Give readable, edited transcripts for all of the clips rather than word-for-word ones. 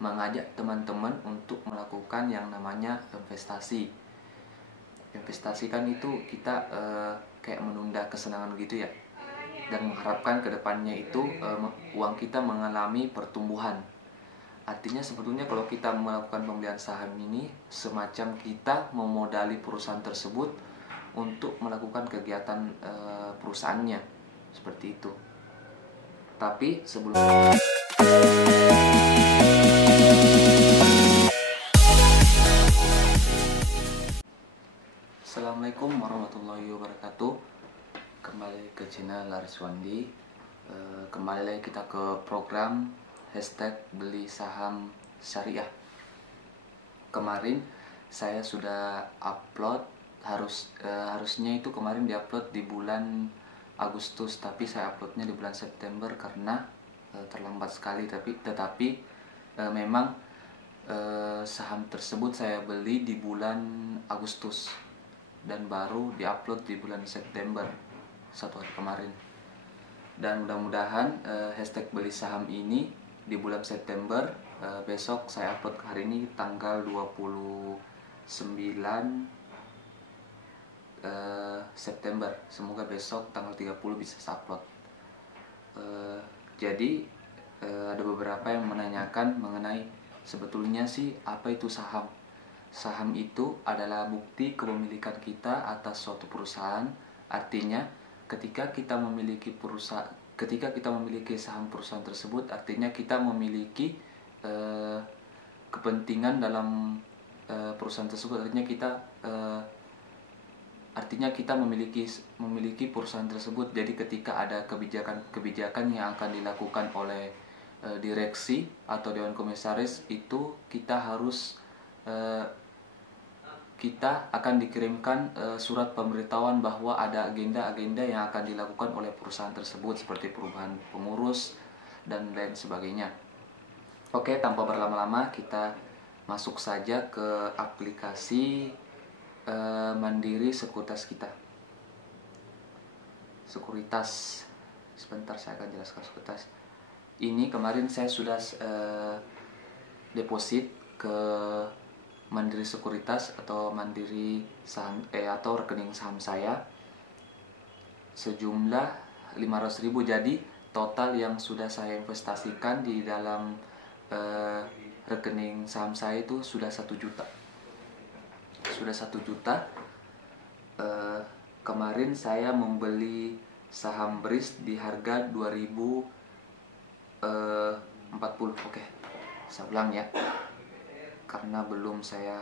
mengajak teman-teman untuk melakukan yang namanya investasi. Investasi kan itu kita kayak menunda kesenangan gitu ya, dan mengharapkan kedepannya itu uang kita mengalami pertumbuhan. Artinya sebetulnya kalau kita melakukan pembelian saham ini semacam kita memodali perusahaan tersebut untuk melakukan kegiatan perusahaannya, seperti itu. Tapi sebelum Assalamualaikum warahmatullahi wabarakatuh. Kembali ke channel Lariswandi. Kembali lagi kita ke program hashtag beli saham syariah. Kemarin saya sudah upload, harusnya itu kemarin diupload di bulan Agustus, tapi saya uploadnya di bulan September karena terlambat sekali. Tetapi memang saham tersebut saya beli di bulan Agustus dan baru diupload di bulan September, 1 hari kemarin. Dan mudah-mudahan hashtag beli saham ini di bulan September, besok saya upload hari ini tanggal 29 September. Semoga besok tanggal 30 bisa saya upload. Jadi ada beberapa yang menanyakan mengenai sebetulnya sih apa itu saham. Saham itu adalah bukti kepemilikan kita atas suatu perusahaan. Artinya ketika kita memiliki saham perusahaan tersebut, artinya kita memiliki kepentingan dalam perusahaan tersebut. Artinya kita memiliki perusahaan tersebut. Jadi ketika ada kebijakan yang akan dilakukan oleh direksi atau dewan komisaris, itu kita akan dikirimkan surat pemberitahuan bahwa ada agenda-agenda yang akan dilakukan oleh perusahaan tersebut, seperti perubahan pengurus dan lain sebagainya. Oke, tanpa berlama-lama kita masuk saja ke aplikasi Mandiri Sekuritas kita. Sekuritas, sebentar saya akan jelaskan sekuritas. Ini kemarin saya sudah deposit ke Mandiri Sekuritas atau Mandiri saham atau rekening saham saya sejumlah 500.000. Jadi total yang sudah saya investasikan di dalam rekening saham saya itu sudah 1 juta. Kemarin saya membeli saham BRIS di harga 2040. Oke, saya ulang ya, karena belum saya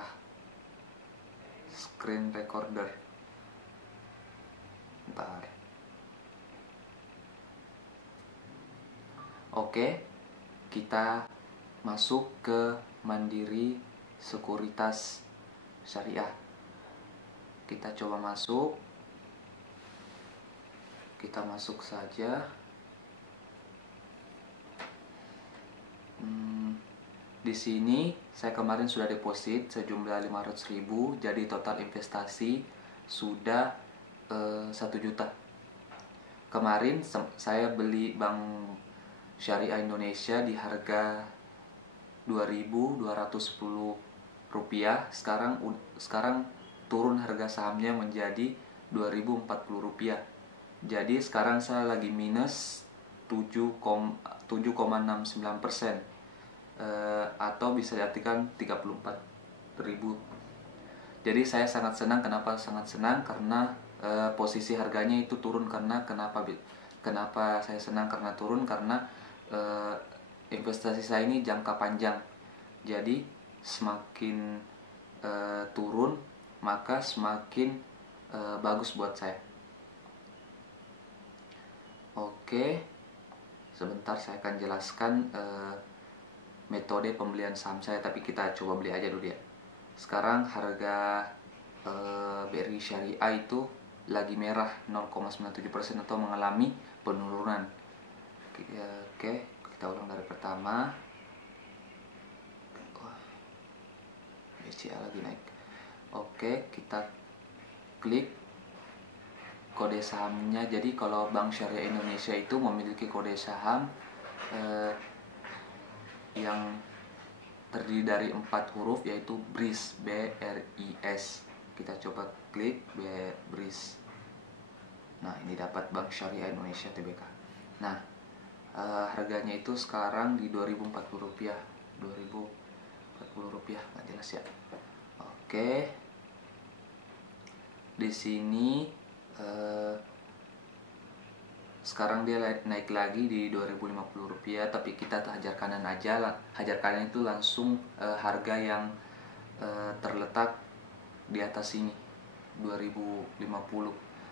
screen recorder. Bentar. Oke, kita masuk ke Mandiri Sekuritas Syariah. Kita coba masuk. Kita masuk saja. Di sini saya kemarin sudah deposit sejumlah 500.000. Jadi total investasi sudah 1 juta. Kemarin saya beli Bank Syariah Indonesia di harga 2.210 rupiah. Sekarang turun harga sahamnya menjadi 2.040 rupiah. Jadi sekarang saya lagi minus 7,69%, atau bisa diartikan 34.000. Jadi saya sangat senang. Kenapa sangat senang? Karena posisi harganya itu turun. Kenapa saya senang? Karena turun karena investasi saya ini jangka panjang. Jadi semakin turun maka semakin bagus buat saya. Oke, sebentar saya akan jelaskan metode pembelian saham saya, tapi kita coba beli aja dulu ya. Sekarang harga BRI Syariah itu lagi merah 0,97% atau mengalami penurunan. Oke, kita ulang dari pertama. BCA lagi naik. Oke, kita klik kode sahamnya. Jadi kalau Bank Syariah Indonesia itu memiliki kode saham yang terdiri dari 4 huruf, yaitu BRIS, BRIS. Kita coba klik BRIS. Nah, ini dapat Bank Syariah Indonesia Tbk. Nah, harganya itu sekarang di Rp2.040. Rp2.040, nggak jelas ya. Oke, di sini sekarang dia naik lagi di Rp2.050, tapi kita hajar kanan aja lah. Hajar kanan itu langsung harga yang terletak di atas ini, 2050.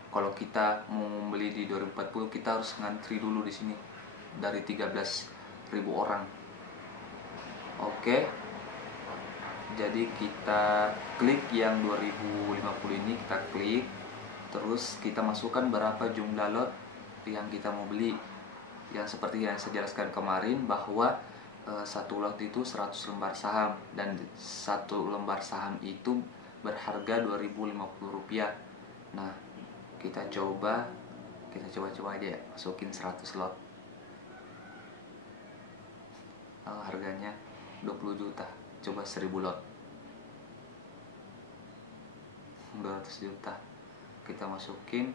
Kalau kita mau membeli di 2040, kita harus ngantri dulu di sini dari 13.000 orang. Oke, jadi kita klik yang 2050 ini, kita klik, terus kita masukkan berapa jumlah lot yang kita mau beli. Yang seperti yang saya jelaskan kemarin, bahwa satu lot itu 100 lembar saham, dan satu lembar saham itu berharga Rp2.050. Nah, kita coba aja ya, masukin 100 lot. Harganya 20 juta. Coba 1000 lot, 200 juta. Kita masukin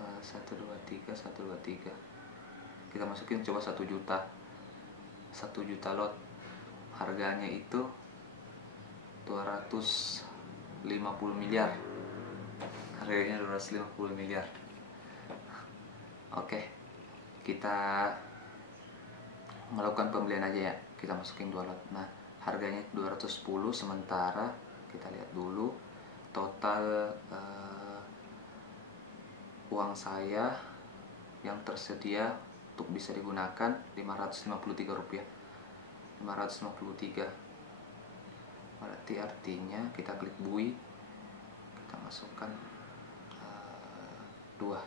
1 2 3 1 2 3. Kita masukin coba 1 juta. 1 juta lot. Harganya itu 250 miliar. Harganya 250 miliar. Oke, kita melakukan pembelian aja ya. Kita masukin 2 lot. Nah, harganya 210, sementara kita lihat dulu total uang saya yang tersedia untuk bisa digunakan Rp553. 553. Berarti artinya kita klik buy, kita masukkan 2.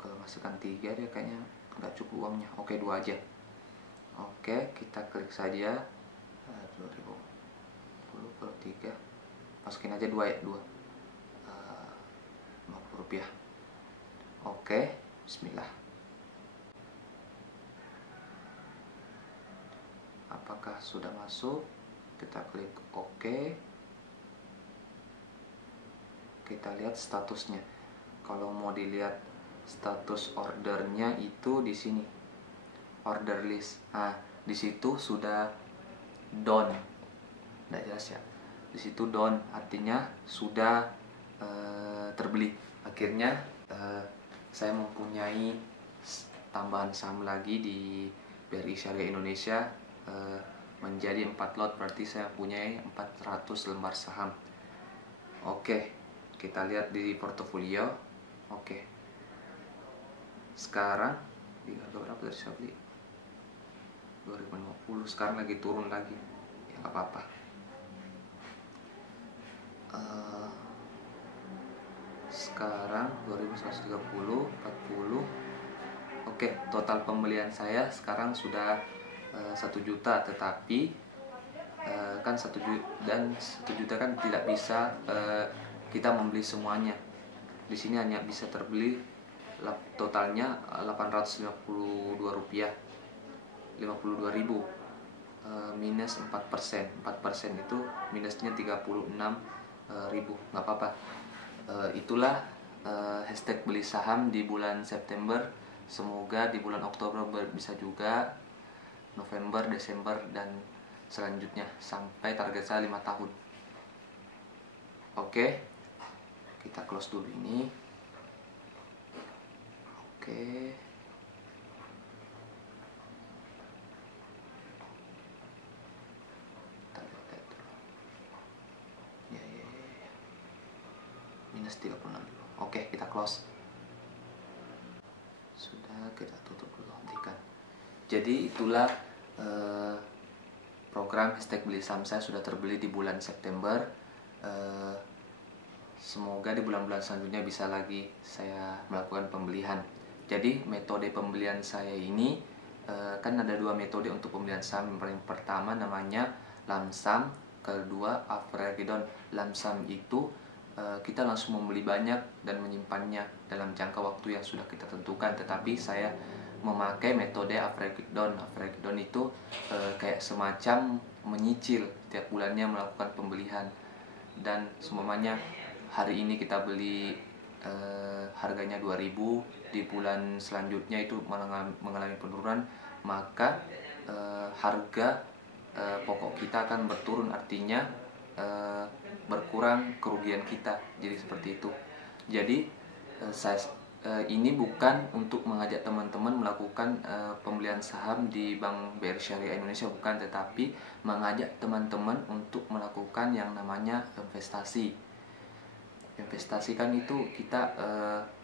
Kalau masukkan 3 dia kayaknya nggak cukup uangnya. Oke, 2 aja. Oke, kita klik saja 2010 kalau 3. Masukin aja 2 ya, 2. Rp50. Oke, bismillah. Apakah sudah masuk? Kita klik OK. Kita lihat statusnya. Kalau mau dilihat status ordernya itu di sini, order list. Nah, di situ sudah done. Nggak jelas ya. Di situ done, artinya sudah terbeli. Akhirnya saya mempunyai tambahan saham lagi di BRI Syariah Indonesia, menjadi 4 lot, berarti saya punya 400 lembar saham. Oke, kita lihat di portofolio. Oke, sekarang di harga berapa tadi saya beli? 2050. Sekarang lagi turun lagi, ya nggak apa-apa. Sekarang 2130, 40. Oke, total pembelian saya sekarang sudah 1 juta, tetapi kan 1 juta dan 1 juta kan tidak bisa kita membeli semuanya. Di sini hanya bisa terbeli totalnya Rp852, 52.000, minus 4%. 4% itu minusnya 36.000. Nggak apa-apa. Itulah hashtag beli saham di bulan September. Semoga di bulan Oktober bisa juga, November, Desember, dan selanjutnya sampai target saya 5 tahun. Oke, kita close dulu ini. Oke, kita lihat dulu. Ya. Minus 36 dulu. Oke, kita close. Sudah, kita tutup dulu, hentikan. Jadi itulah program hashtag beli saham saya sudah terbeli di bulan September. Semoga di bulan-bulan selanjutnya bisa lagi saya melakukan pembelian. Jadi metode pembelian saya ini kan ada 2 metode untuk pembelian saham. Yang paling pertama namanya lamsam, kedua averagedon. Lamsam itu kita langsung membeli banyak dan menyimpannya dalam jangka waktu yang sudah kita tentukan. Tetapi saya memakai metode average down. Average down itu kayak semacam menyicil tiap bulannya melakukan pembelian, dan semuanya hari ini kita beli harganya 2000, di bulan selanjutnya itu mengalami penurunan, maka harga pokok kita akan berturun, artinya berkurang kerugian kita. Jadi seperti itu. Jadi ini bukan untuk mengajak teman-teman melakukan pembelian saham di Bank BRI Syariah Indonesia, bukan, tetapi mengajak teman-teman untuk melakukan yang namanya investasi. Investasi kan itu kita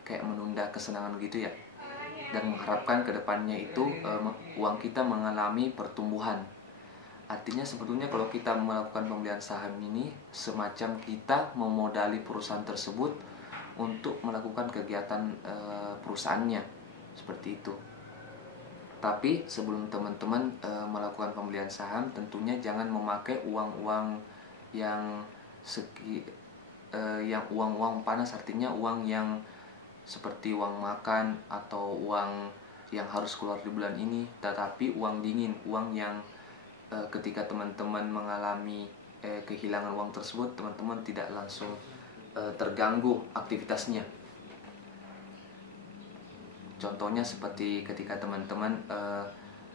kayak menunda kesenangan gitu ya, dan mengharapkan kedepannya itu uang kita mengalami pertumbuhan. Artinya sebetulnya kalau kita melakukan pembelian saham ini semacam kita memodali perusahaan tersebut untuk melakukan kegiatan perusahaannya, seperti itu. Tapi sebelum teman-teman melakukan pembelian saham, tentunya jangan memakai uang-uang yang uang-uang panas, artinya uang yang seperti uang makan atau uang yang harus keluar di bulan ini, tetapi uang dingin, uang yang ketika teman-teman mengalami kehilangan uang tersebut, teman-teman tidak langsung terganggu aktivitasnya. Contohnya seperti ketika teman-teman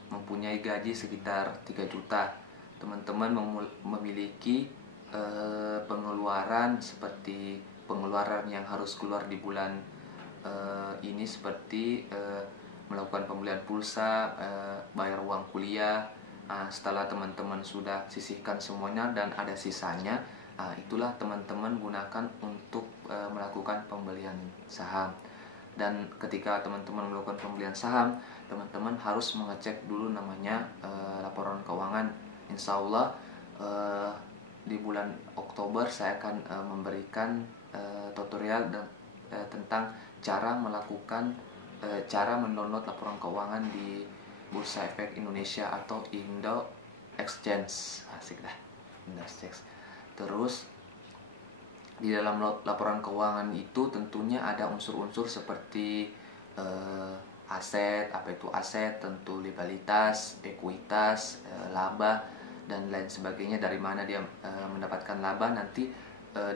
mempunyai gaji sekitar 3 juta, teman-teman memiliki pengeluaran seperti pengeluaran yang harus keluar di bulan ini, seperti melakukan pembelian pulsa, bayar uang kuliah. Setelah teman-teman sudah sisihkan semuanya dan ada sisanya, itulah teman-teman gunakan untuk melakukan pembelian saham. Dan ketika teman-teman melakukan pembelian saham, teman-teman harus mengecek dulu namanya laporan keuangan. Insya Allah di bulan Oktober saya akan memberikan tutorial tentang cara mendownload laporan keuangan di Bursa Efek Indonesia atau Indo Exchange. Asik dah, Indo Exchange. Terus di dalam laporan keuangan itu tentunya ada unsur-unsur seperti aset, apa itu aset, tentu legalitas, ekuitas, laba dan lain sebagainya, dari mana dia mendapatkan laba. Nanti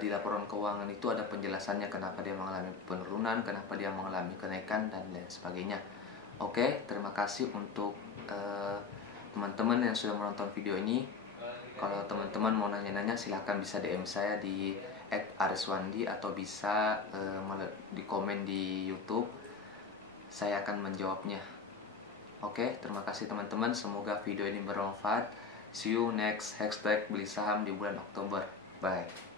di laporan keuangan itu ada penjelasannya kenapa dia mengalami penurunan, kenapa dia mengalami kenaikan dan lain sebagainya. Oke, terima kasih untuk teman-teman yang sudah menonton video ini. Kalau teman-teman mau nanya-nanya, silahkan bisa DM saya di @ariswandi atau bisa di komen di YouTube. Saya akan menjawabnya. Oke, terima kasih teman-teman. Semoga video ini bermanfaat. See you next hashtag beli saham di bulan Oktober. Bye.